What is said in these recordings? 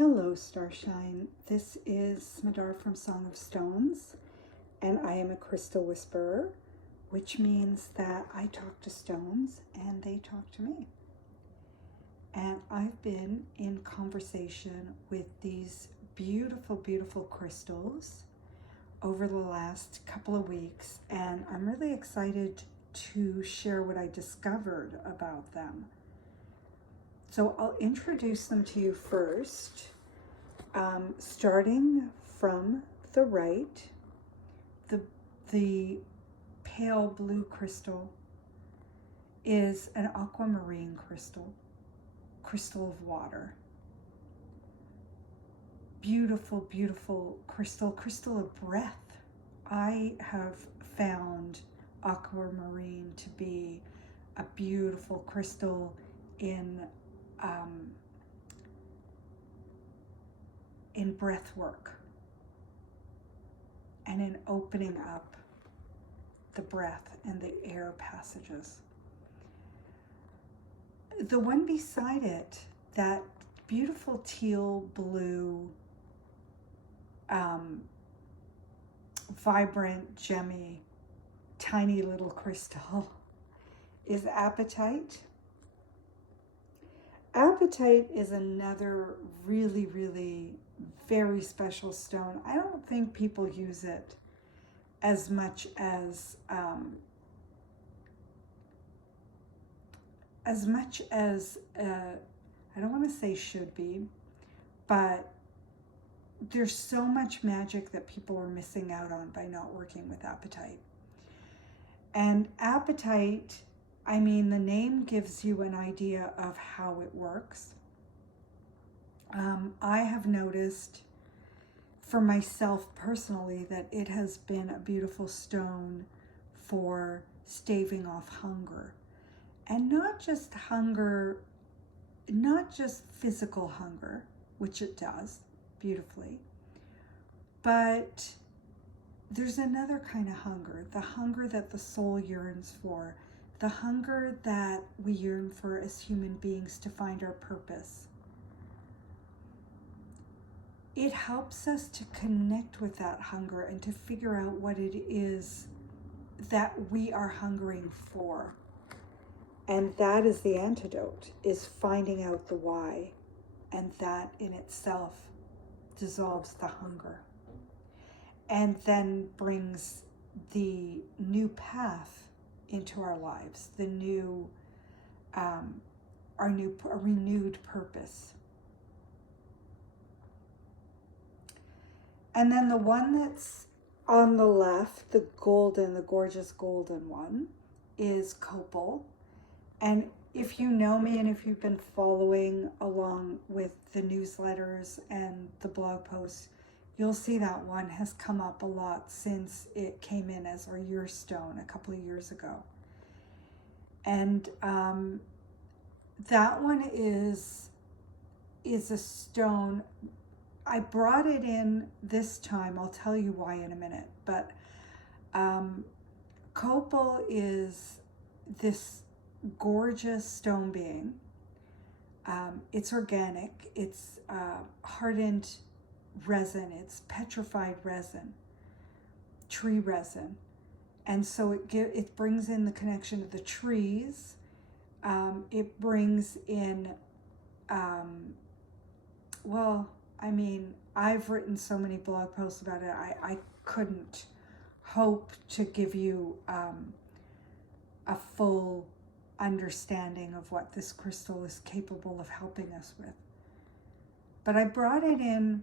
Hello, Starshine. This is Smadar from Song of Stones, and I am a crystal whisperer, which means that I talk to stones and they talk to me. And I've been in conversation with these beautiful, beautiful crystals over the last couple of weeks, and I'm really excited to share what I discovered about them. So I'll introduce them to you first, starting from the right. The pale blue crystal is an aquamarine crystal of water. Beautiful, beautiful crystal of breath. I have found aquamarine to be a beautiful crystal in breath work and in opening up the breath and the air passages. The one beside it, that beautiful teal blue, vibrant, gemmy, tiny little crystal, is apatite. Apatite is another really, really very special stone. I don't think people use it as much as I don't want to say should be, but there's so much magic that people are missing out on by not working with apatite. And apatite, I mean, the name gives you an idea of how it works. I have noticed for myself personally that it has been a beautiful stone for staving off hunger. And not just hunger, not just physical hunger, which it does beautifully, but there's another kind of hunger, the hunger that the soul yearns for, the hunger that we yearn for as human beings to find our purpose. It helps us to connect with that hunger and to figure out what it is that we are hungering for. And that is the antidote, is finding out the why. And that in itself dissolves the hunger. And then brings the new path into our lives, the new, a renewed purpose. And then the one that's on the left, the gorgeous golden one, is copal. And if you know me and if you've been following along with the newsletters and the blog posts, you'll see that one has come up a lot since it came in as our year stone a couple of years ago. And that one is a stone. I brought it in this time. I'll tell you why in a minute. But copal is this gorgeous stone being. It's organic. It's hardened resin. It's petrified resin, tree resin. And so it brings in the connection of the trees. It brings in, I've written so many blog posts about it. I couldn't hope to give you a full understanding of what this crystal is capable of helping us with. But I brought it in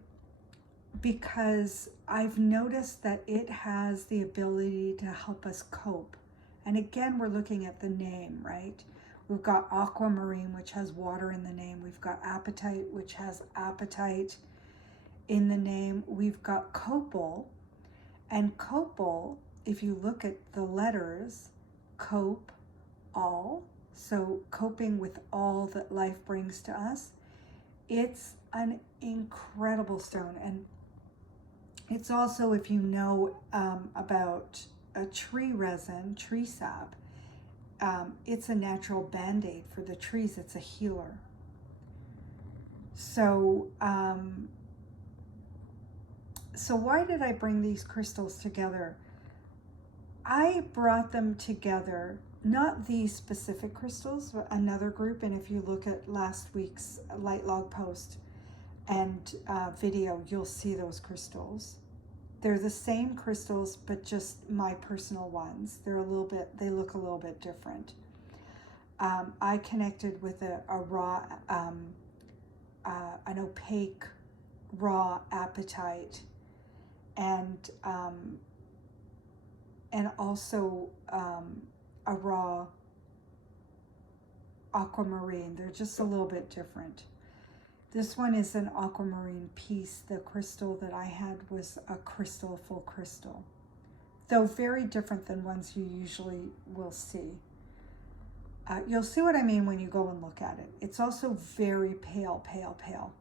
because I've noticed that it has the ability to help us cope. And again, we're looking at the name, right? We've got aquamarine, which has water in the name. We've got apatite, which has apatite in the name. We've got copal. And copal, if you look at the letters, cope, all, so coping with all that life brings to us, it's an incredible stone. And it's also, if you know about a tree resin, tree sap, it's a natural band-aid for the trees. It's a healer. So, so why did I bring these crystals together? I brought them together, not these specific crystals, but another group. And if you look at last week's Light Log post and video, you'll see those crystals. They're the same crystals, but just my personal ones. They look a little bit different. I connected with a raw, an opaque raw apatite, and also a raw aquamarine. They're just a little bit different. This one is an aquamarine piece. The crystal that I had was a crystal, full crystal, though very different than ones you usually will see. You'll see what I mean when you go and look at it. It's also very pale, pale, pale.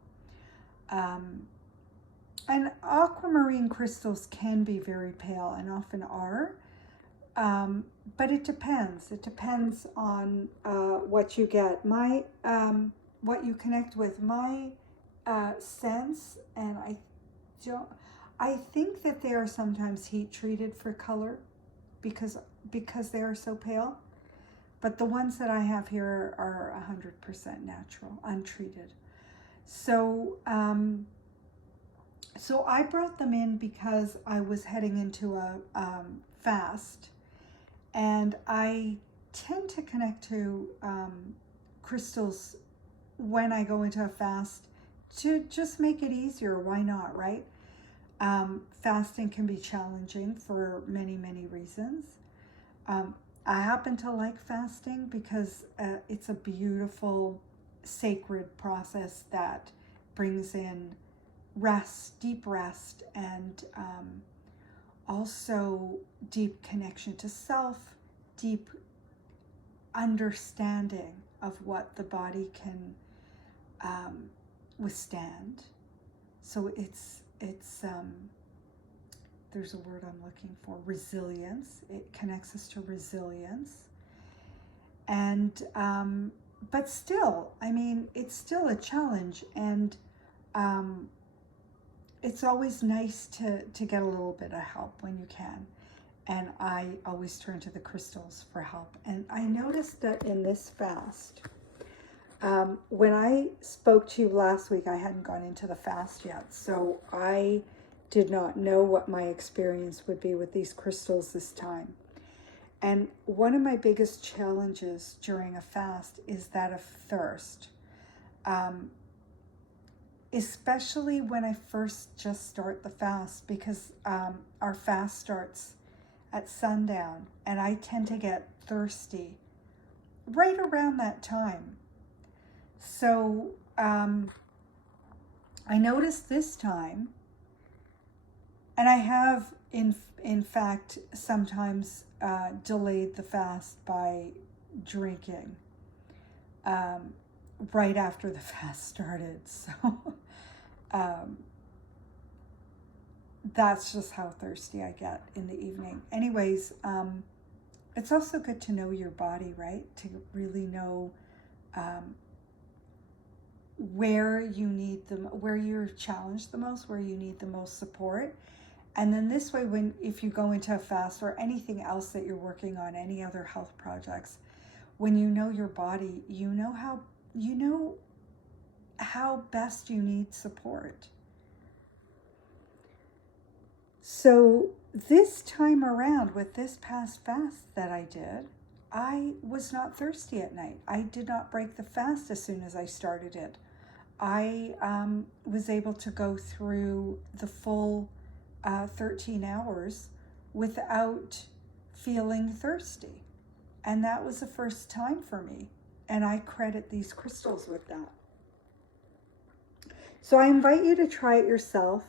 And aquamarine crystals can be very pale and often are, but it depends. It depends on what you get. What you connect with. My sense, and I think that they are sometimes heat treated for color because they are so pale. But the ones that I have here are 100% natural, untreated. So, so I brought them in because I was heading into a fast, and I tend to connect to crystals when I go into a fast to just make it easier. Why not, right? Fasting can be challenging for many, many reasons. I happen to like fasting because it's a beautiful, sacred process that brings in rest, deep rest, and also deep connection to self, deep understanding of what the body can withstand. So it's there's a word I'm looking for, resilience. It connects us to resilience. And but still, I mean, it's still a challenge, and it's always nice to get a little bit of help when you can. And I always turn to the crystals for help. And I noticed that in this fast, when I spoke to you last week, I hadn't gone into the fast yet, so I did not know what my experience would be with these crystals this time. And one of my biggest challenges during a fast is that of thirst. Especially when I first just start the fast, because our fast starts at sundown, and I tend to get thirsty right around that time. So I noticed this time, and I have in fact sometimes delayed the fast by drinking right after the fast started. So that's just how thirsty I get in the evening. Anyways, it's also good to know your body, right? To really know where you need where you're challenged the most, where you need the most support. And then this way, if you go into a fast or anything else that you're working on, any other health projects, when you know your body, you know how best you need support. So this time around, with this past fast that I did, I was not thirsty at night. I did not break the fast as soon as I started it. I was able to go through the full 13 hours without feeling thirsty. And that was the first time for me. And I credit these crystals with that. So I invite you to try it yourself.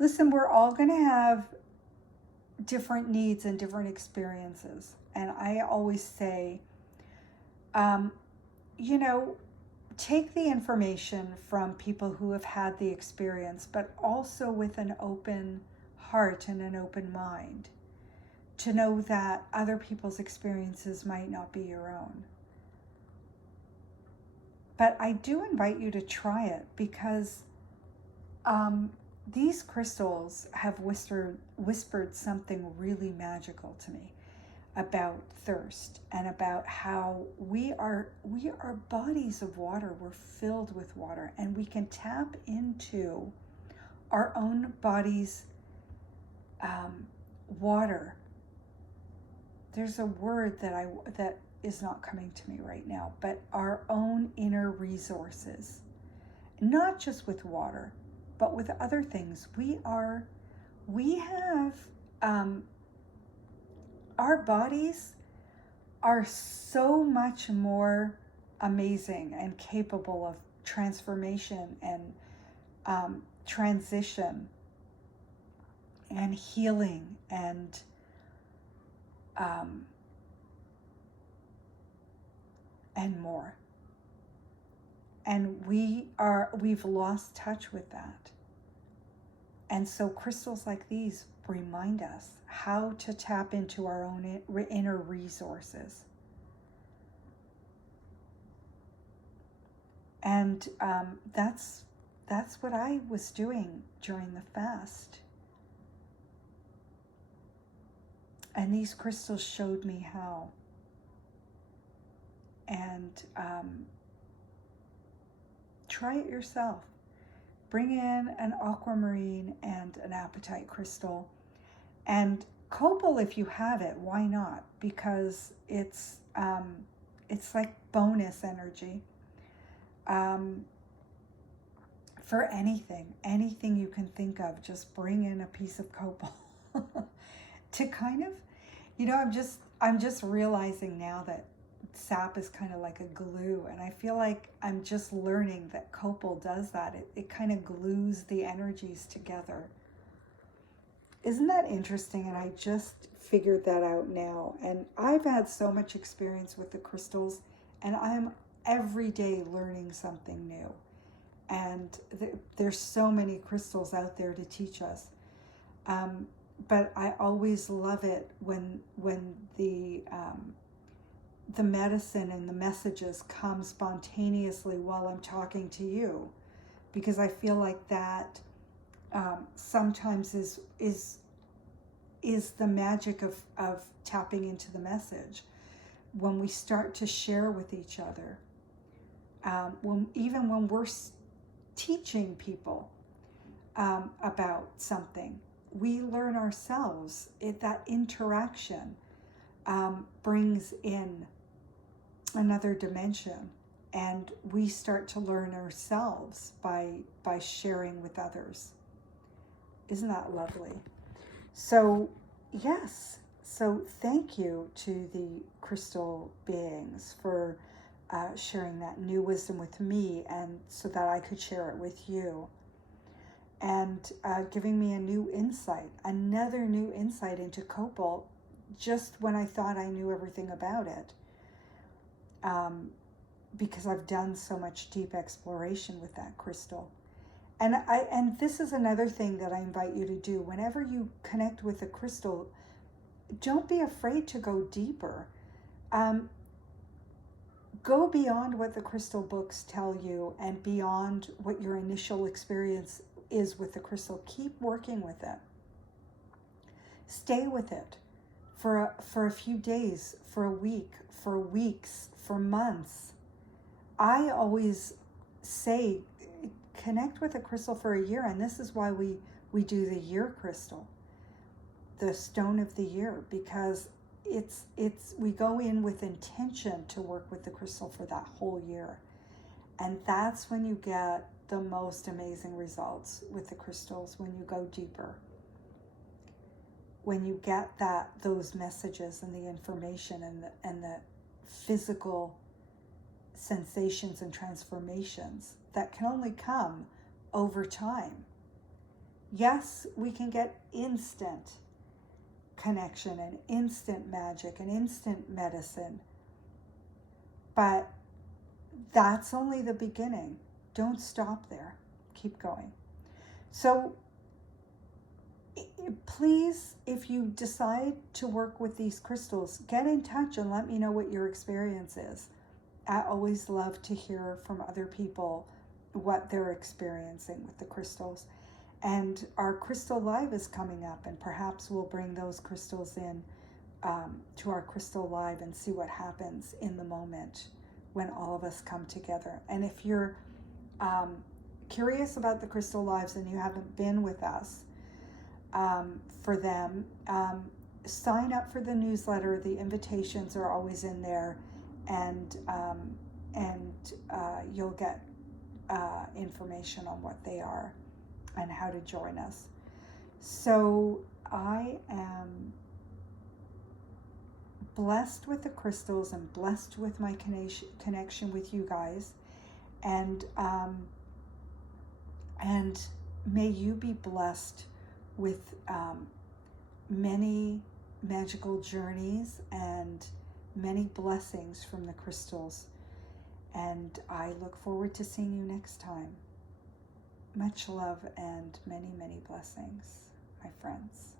Listen, we're all going to have different needs and different experiences. And I always say, take the information from people who have had the experience, but also with an open heart and an open mind, to know that other people's experiences might not be your own. But I do invite you to try it because these crystals have whispered something really magical to me about thirst and about how we are bodies of water. We're filled with water, and we can tap into our own body's water. There's a word that is not coming to me right now, but our own inner resources, not just with water, but with other things. We have our bodies are so much more amazing and capable of transformation and transition and healing and more. And we've lost touch with that. And so crystals like these remind us how to tap into our own inner resources. And that's what I was doing during the fast. And these crystals showed me how. And try it yourself. Bring in an aquamarine and an apatite crystal. And copal, if you have it, why not? Because it's like bonus energy. For anything you can think of, just bring in a piece of copal to kind of, I'm just realizing now that sap is kind of like a glue, and I feel like I'm just learning that copal does that. It kind of glues the energies together. Isn't that interesting? And I just figured that out now. And I've had so much experience with the crystals, and I'm every day learning something new. And there's so many crystals out there to teach us. But I always love it when the medicine and the messages come spontaneously while I'm talking to you, because I feel like that sometimes is the magic of tapping into the message when we start to share with each other. When we're teaching people about something, we learn ourselves. That interaction brings in another dimension, and we start to learn ourselves by sharing with others. Isn't that lovely? So yes, so thank you to the crystal beings for sharing that new wisdom with me, and so that I could share it with you, and giving me another new insight into copal, just when I thought I knew everything about it. Because I've done so much deep exploration with that crystal. And this is another thing that I invite you to do. Whenever you connect with a crystal, don't be afraid to go deeper. Go beyond what the crystal books tell you and beyond what your initial experience is with the crystal. Keep working with it. Stay with it for a few days, for a week, for weeks, for months. I always say connect with a crystal for a year, and this is why we do the year crystal, the stone of the year, because we go in with intention to work with the crystal for that whole year. And that's when you get the most amazing results with the crystals, when you go deeper. When you get those messages and the information and the physical sensations and transformations that can only come over time. Yes, we can get instant connection and instant magic and instant medicine, but that's only the beginning. Don't stop there. Keep going. So please, if you decide to work with these crystals, get in touch and let me know what your experience is. I always love to hear from other people what they're experiencing with the crystals. And our crystal live is coming up, and perhaps we'll bring those crystals in to our crystal live and see what happens in the moment when all of us come together. And if you're curious about the crystal lives and you haven't been with us for them, sign up for the newsletter. The invitations are always in there, and you'll get information on what they are and how to join us. So I am blessed with the crystals and blessed with my connection with you guys, and may you be blessed with many magical journeys and many blessings from the crystals. And I look forward to seeing you next time. Much love and many, many blessings, my friends.